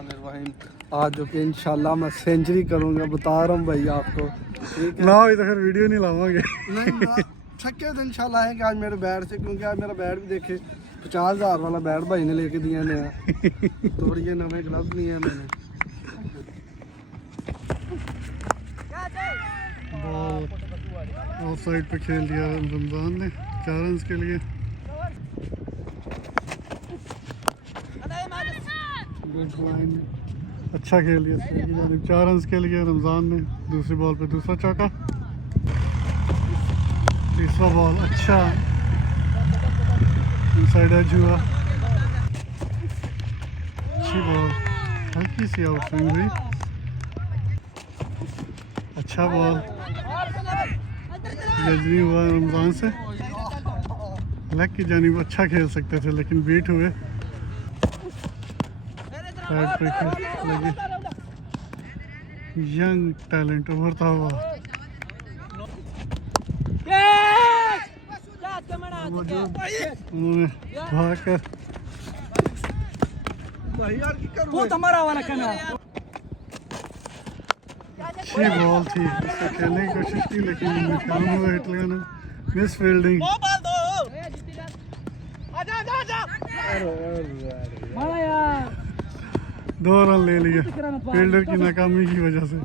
बिस्मिल्लाहिर्रहमानिर्रहीम। आज जो कि इंशाल्लाह मैं सेंचुरी करूँगा, बता रहा हूँ भाई आपको। ना अभी तो फिर वीडियो नहीं लावांगे। नहीं छक्के तो इंशाल्लाह है कि आज मेरे बैट से, क्योंकि आज मेरा बैट भी देखे 50,000 वाला बैट भाई ने लेके दिया नया। तो ये नवे ग्लव्स नहीं है मैंने। ऑफ साइड पे खेल दिया रमजान ने 4 रन के लिए। अच्छा खेल दिया 4 रन के लिए रमजान ने। दूसरी बॉल पे दूसरा चौका, तीसरा बॉल अच्छा इनसाइड एज हुआ। अच्छी बॉल, हल्की सी आउट स्विंग हुई। अच्छा बॉल, जज नहीं हुआ रमजान से। लेग की जानिब अच्छा खेल सकते थे लेकिन बीट हुए। लगी यंग टैलेंट उभरता हुआ उन्होंने भागकर अच्छी बॉल थी, इससे खेलने की कोशिश की लेकिन नाकाम हुआ। हिट लगाना, मिस फील्डिंग। 2 रन ले लिया फील्डर की नाकामी की वजह से।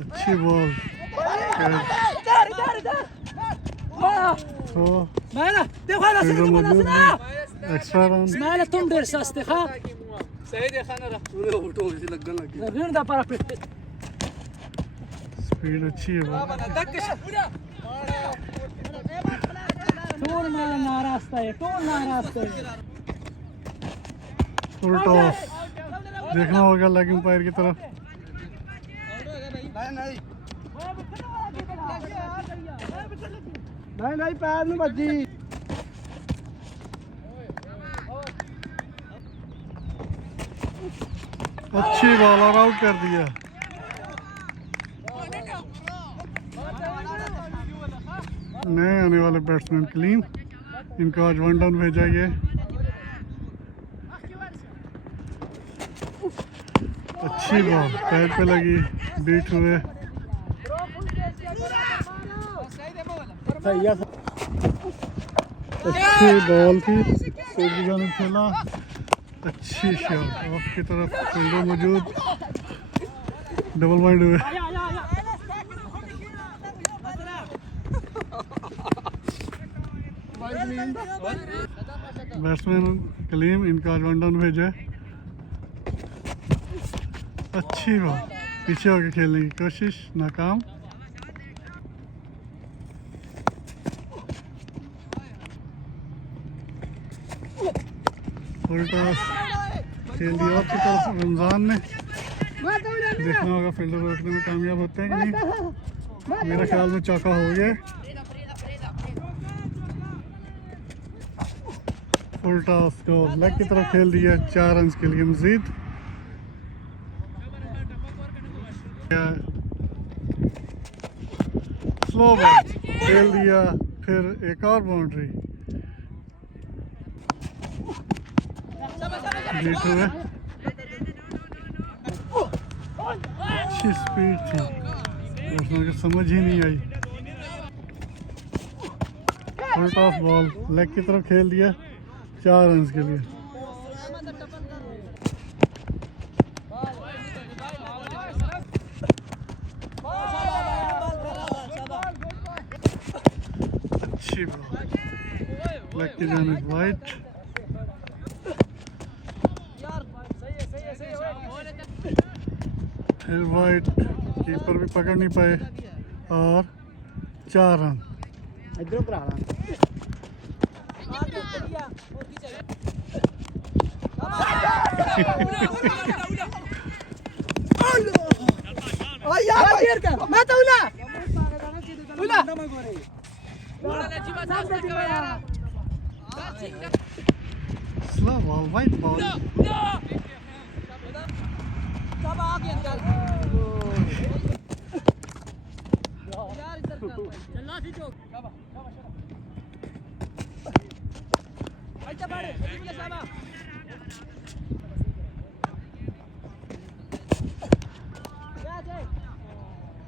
अच्छी बॉल, एक्स्ट्रा रन। स्पीड अच्छी है फुल टॉस। देखना होगा लेग एम्पायर की तरफ। नहीं पैर में बजी। अच्छी बॉल और आउट कर दिया। नए आने वाले बैट्समैन कलीम, इनको आज 1 डाउन भेजा गया। अच्छी बॉल पैर पे लगी, बीट हुए। अच्छी बॉल थी, सीधी जाने खेला। अच्छी शॉट ऑफ की तरफ, फील्डर मौजूद, डबल माइंड हुए। बैट्समैन कलीम, इनका आज 1 डाउन भेजा। अच्छी बॉल, पीछे होकर खेलने की कोशिश, नाकाम। फुल टॉस खेल दिया ऑफ की तरफ रमजान ने। देखना होगा फील्डर रोकने में कामयाब होते हैं कि नहीं। मेरे ख्याल में चौका हो गया। फुल टॉस को लेग की तरफ खेल दिया 4 रन के लिए मजीद। स्लो बॉल खेल दिया, फिर एक और बाउंड्री। बीट हुए, अच्छी स्पीड थी, उसमें समझ ही नहीं आई। फुल टॉस बॉल लेग की तरफ खेल दिया 4 रन के लिए। अच्छी बॉल लेग की जानिब वाइट। फिर वाइट, कीपर भी पकड़ नहीं पाए और 4 run. Slow ball, white ball.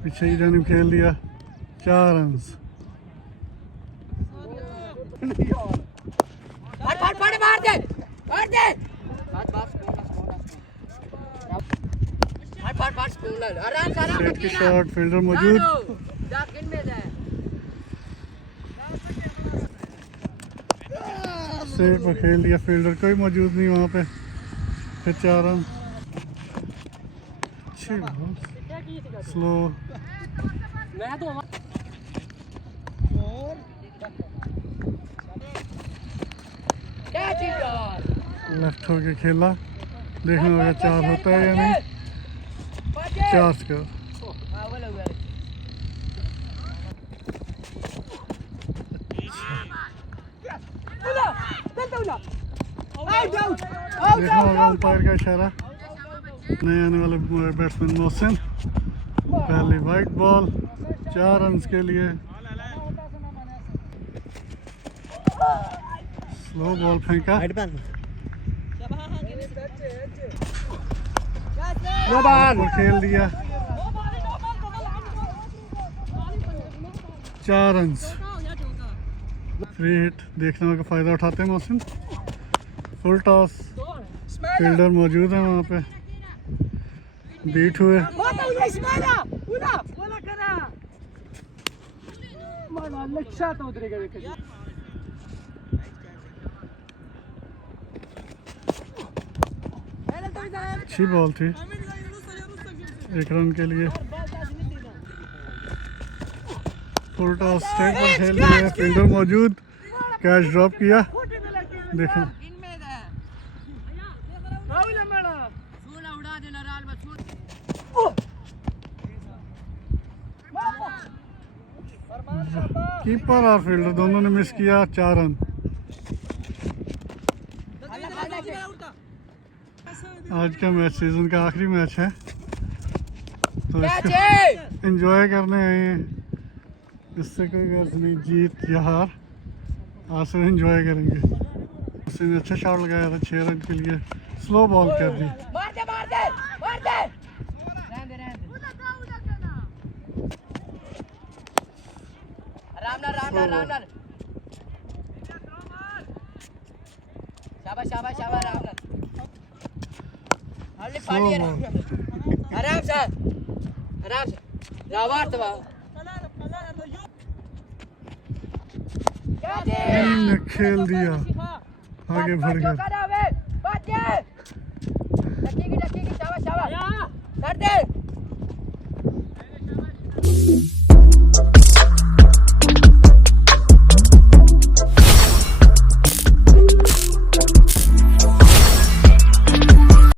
पीछे की जानिब खेल दिया, 4 रन्स। स्ट्रेट की शॉट, फील्डर मौजूद, स्ट्रेट पर खेल दिया, फील्डर कोई मौजूद नहीं वहाँ पे, फिर 4 रन। अच्छी बॉल, स्लो, लेफ्ट होके खेला, देखना होगा 4 होता है या नहीं। 4 स्कोर। देखना होगा अंपायर का इशारा। नए आने वाले बैट्समैन मोहसिन, पहली वाइट बॉल, 4 रन्स के लिए। स्लो बॉल फेंका, ऊपर खेल दिया, 4 रन्स। फ्री हिट, देखना होगा फायदा उठाते हैं मोहसिन। फुल टॉस, फील्डर मौजूद है वहाँ पे, बीट हुए, अच्छी बॉल थी, 1 रन के लिए। फुल टॉस, स्ट्रेट पर खेल दिया, फील्डर मौजूद, कैच ड्रॉप किया, देखो कीपर और फील्डर दोनों ने मिस किया, 4 रन। आज का मैच सीजन का आखिरी मैच है, तो इसको एंजॉय करने आए हैं। इससे कोई गर्ज नहीं, जीत या हार, आज से एंजॉय करेंगे। उसने अच्छा शॉट लगाया था 6 रन के लिए, स्लो बॉल कर दी। आराम से टीम ने खेल दिया, आगे बढ़ गया।